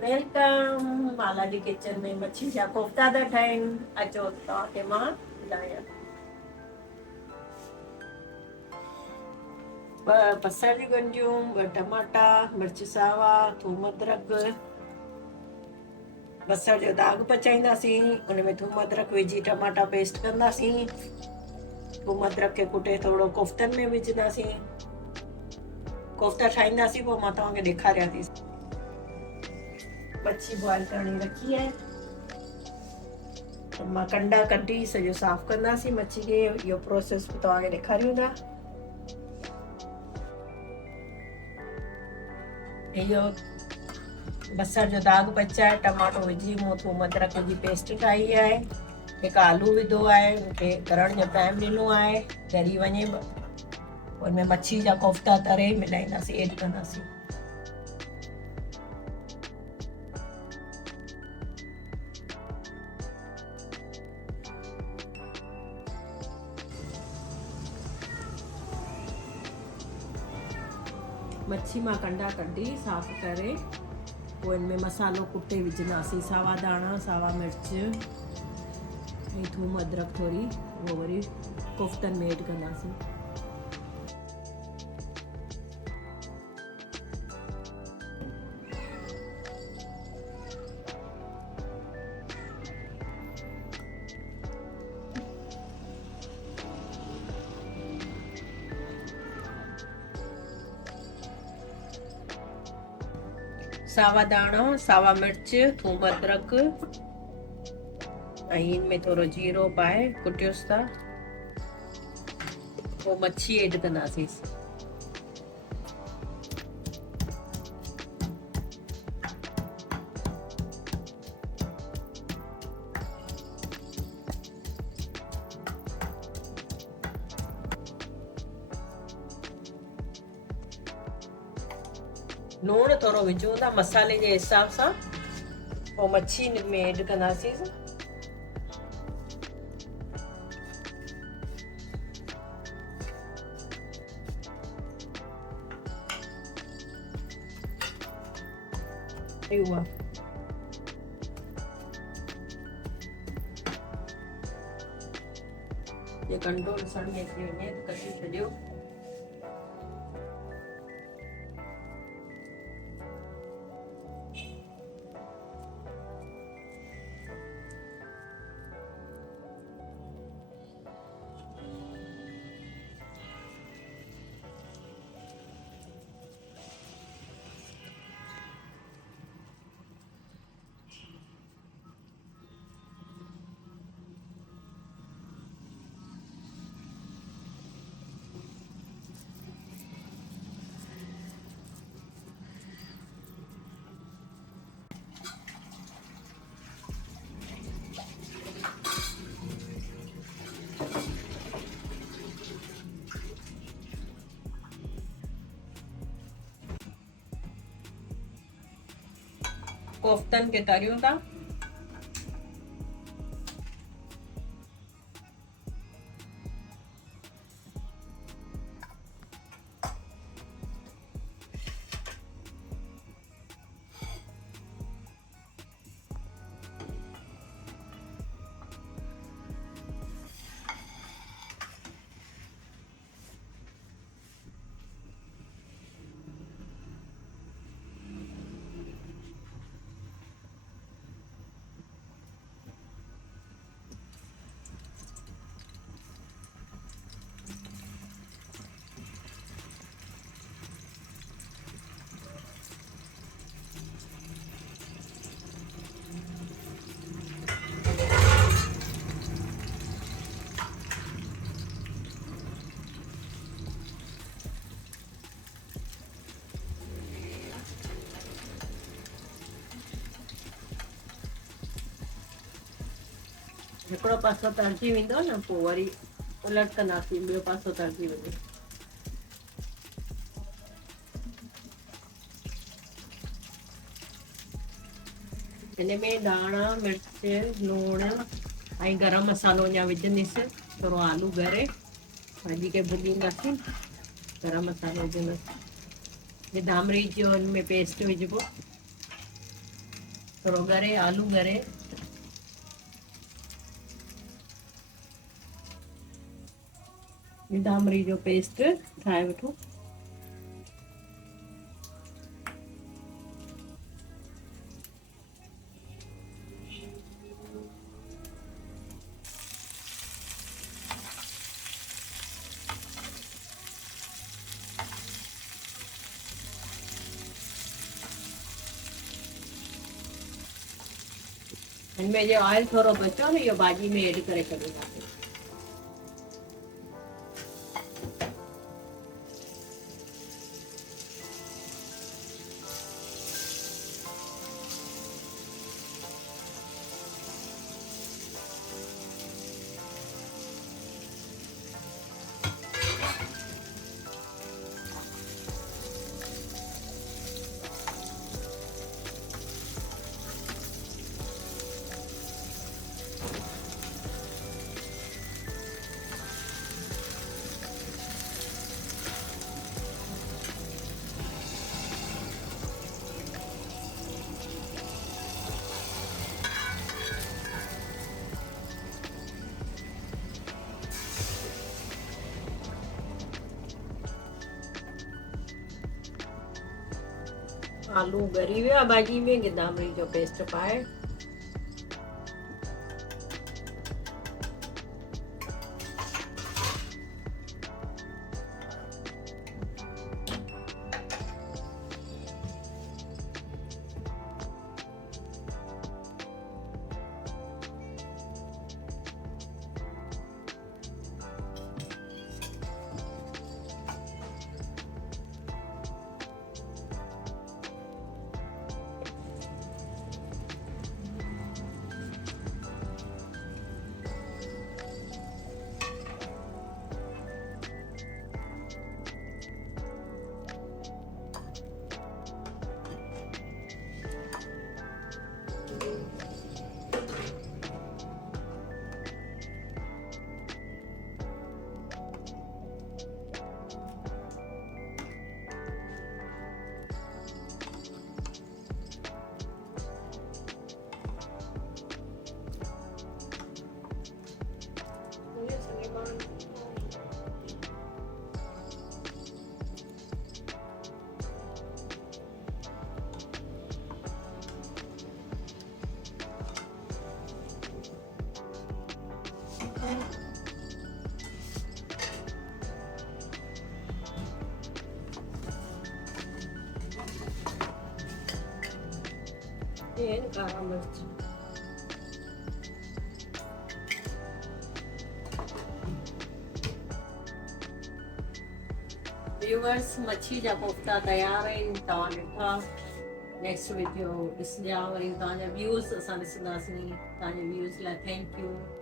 welcome माला जी kitchen में मच्छी जा कोफ्ता था ठाहिनि अचो तव्हांखे मां ॿुधायां ॿ बसर जी गंढियूं ॿ टमाटा मिर्च सावा थूम अदरक बसर जो दाग पचाईंदासीं उन में थूम अदरक विझी टमाटा पेस्ट कंदासीं थूम अदरक खे कुटे थोरो कोफ्तनि में विझंदासीं कोफ्ता ठाहींदासीं पोइ मां तव्हांखे ॾेखारियां थी मच्छी बॉइल करणी रखी है मां कंडा कढी सॼो साफ़ कंदासीं मच्छी खे इहो प्रोसेस बि तव्हांखे ॾेखारियूं था इहो बसर जो दाग पचाए टमाटो विझी मूं थूम अदरक जी पेस्ट ठाही आहे हिकु आलू विधो आहे मूंखे करण जो टाइम ॾिनो आहे ॻरी वञे उनमें मच्छी जा कोफ्ता तरे मिलाईंदासीं एड कंदासीं मच्छी मां कंडा कढी साफ़ करे पोइ इनमें मसालो कुटे विझंदासीं सावा दाणा सावा मिर्च ऐं थूम अदरक थोरी उहो वरी कोफ्तनि में एड कंदासीं सावा दाणा सावा मिर्च थूम अदरक ऐं इनमें थोरो जीरो पाए कुटियोसि था पोइ मच्छी एड कंदासीं लूणु थोरो विझूं था मसाले जे हिसाब सां पोइ मच्छी में एड कंदासीं ये कंट्रोल सन में थी वञे त कढी छॾियो कोफ्तन के तरियूं था हिकिड़ो पासो तरिजी वेंदो न पोइ वरी उलट कंदासीं ॿियो पासो तरिजी वञे हिन में दाणा मिर्च लूणु ऐं गरम मसालो अञा विझंदसि थोरो आलू ॻरे भाॼी खे भुञींदासीं गरम मसालो विझंदासीं धामरी जो हिन में पेस्ट विझिबो थोरो ॻरे आलू ॻरे गिदामिड़ी जो पेस्ट ठाहे वठो इनमें जो ऑयल थोरो बचो न इहो भाॼी में ऐड करे छॾींदासीं आलू ॻरी विया भाॼी में गिदामिड़ी जो पेस्ट पाए कारा मिर्च व्यूअर्स मच्छी जा कोफ्ता तयार आहिनि तव्हां ॾिठा नेक्स्ट वीडियो ॾिसजा वरी तव्हांजा व्यूज़ असां ॾिसंदासीं तव्हांजे व्यूज़ लाइ थैंक यू